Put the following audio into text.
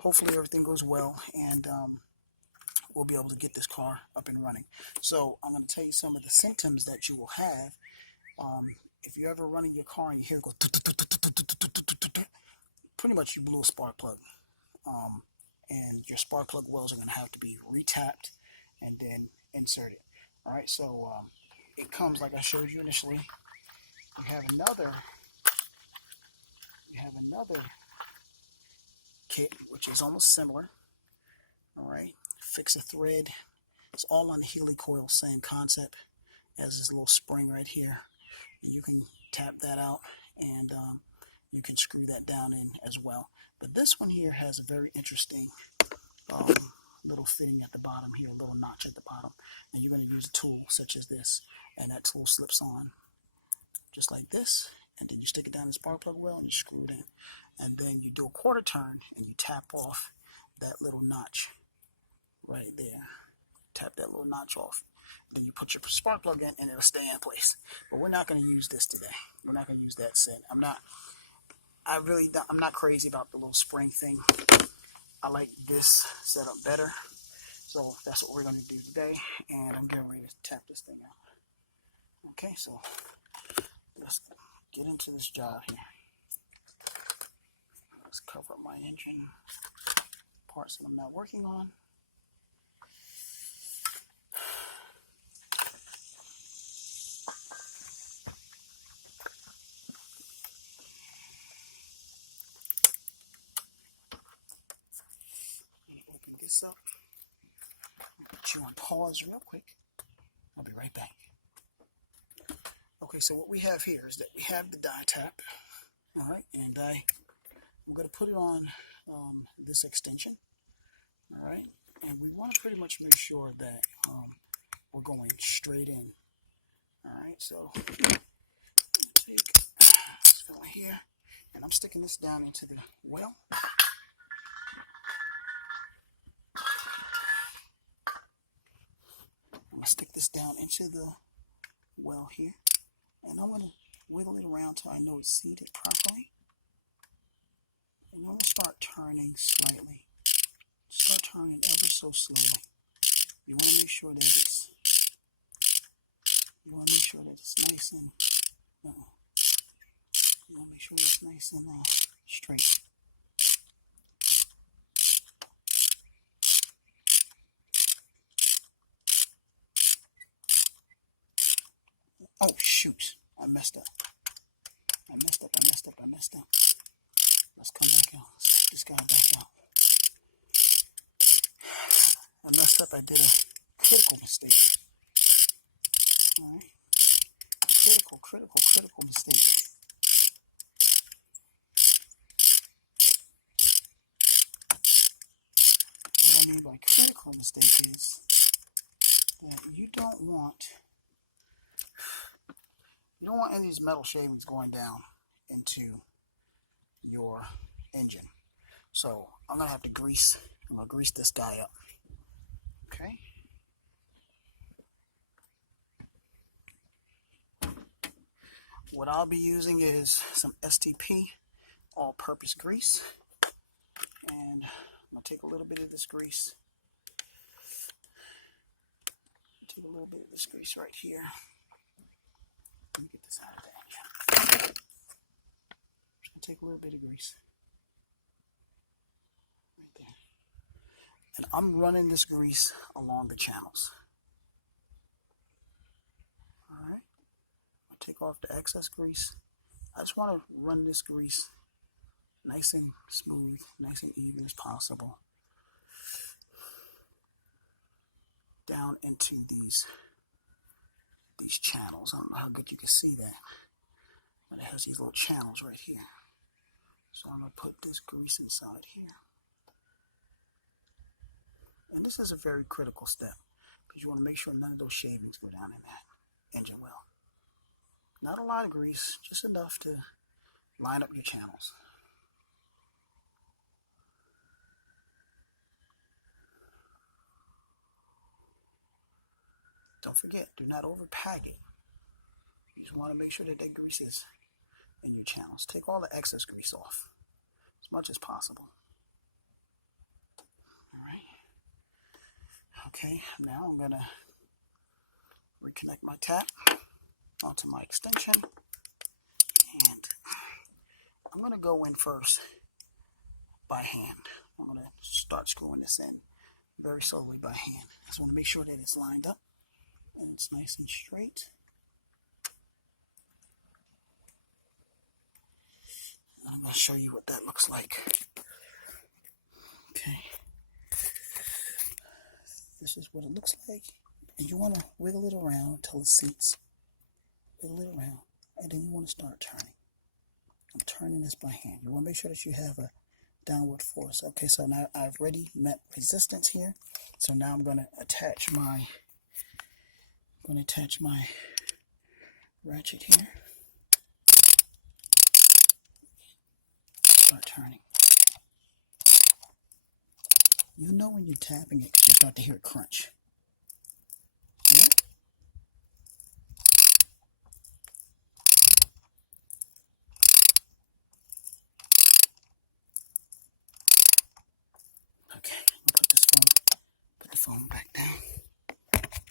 hopefully everything goes well, and we'll be able to get this car up and running. So I'm going to tell you some of the symptoms that you will have. If you're ever running your car and you hear it go, pretty much you blew a spark plug. And your spark plug wells are going to have to be retapped and then inserted. All right, so it comes like I showed you initially. You have another kit which is almost similar. All right, fix a thread. It's all on the helicoil, same concept as this little spring right here. And you can tap that out, and you can screw that down in as well. But this one here has a very interesting little fitting at the bottom here, a little notch at the bottom. And you're going to use a tool such as this, and that tool slips on just like this, and then you stick it down in the spark plug well and you screw it in. And then you do a quarter turn and you tap off that little notch right there. Tap that little notch off. Then you put your spark plug in and it'll stay in place. But we're not going to use this today. We're not going to use that set. I'm not crazy about the little spring thing. I like this setup better. So that's what we're going to do today. And I'm getting ready to tap this thing out. Okay, so let's get into this job here. Let's cover up my engine parts that I'm not working on. Open this up. Put you on pause real quick. I'll be right back. Okay, so what we have here is that we have the die tap. All right, and I'm going to put it on this extension. All right, and we want to pretty much make sure that we're going straight in. All right, so take this fella here, and I'm sticking this down into the well. I'm going to stick this down into the well here, and I'm going to wiggle it around till I know it's seated properly. And I'm going to start turning slightly. Start turning ever so slowly. You want to make sure that it's nice and you want to make sure it's nice and straight. Oh shoot, I messed up. Let's come back out. Let's take this guy back out. I messed up. I did a critical mistake. All right. Critical mistake. What I mean by critical mistake is that you don't want any of these metal shavings going down into your engine. So I'm going to have to grease this guy up. Okay. What I'll be using is some STP all-purpose grease. And I'm going to take a little bit of this grease. Take a little bit of this grease right here. Let me get this out of the engine. Just going to take a little bit of grease. Right there. And I'm running this grease along the channels. Alright. I'll take off the excess grease. I just want to run this grease nice and smooth, nice and even as possible down into these channels. I don't know how good you can see that, but it has these little channels right here. So I'm going to put this grease inside here. And this is a very critical step because you want to make sure none of those shavings go down in that engine well. Not a lot of grease, just enough to line up your channels. Don't forget, do not overpack it. You just want to make sure that that grease is in your channels. Take all the excess grease off as much as possible. Okay, now I'm going to reconnect my tap onto my extension, and I'm going to go in first by hand. I'm going to start screwing this in very slowly by hand. I just want to make sure that it's lined up and it's nice and straight. I'm going to show you what that looks like. Okay. This is what it looks like. And you want to wiggle it around until it seats. Wiggle it around. And then you want to start turning. I'm turning this by hand. You want to make sure that you have a downward force. Okay, so now I've already met resistance here. So now I'm going to attach my ratchet here. Start turning. You know when you're tapping it because you start to hear it crunch. Yeah. Okay, I'll put the phone back down.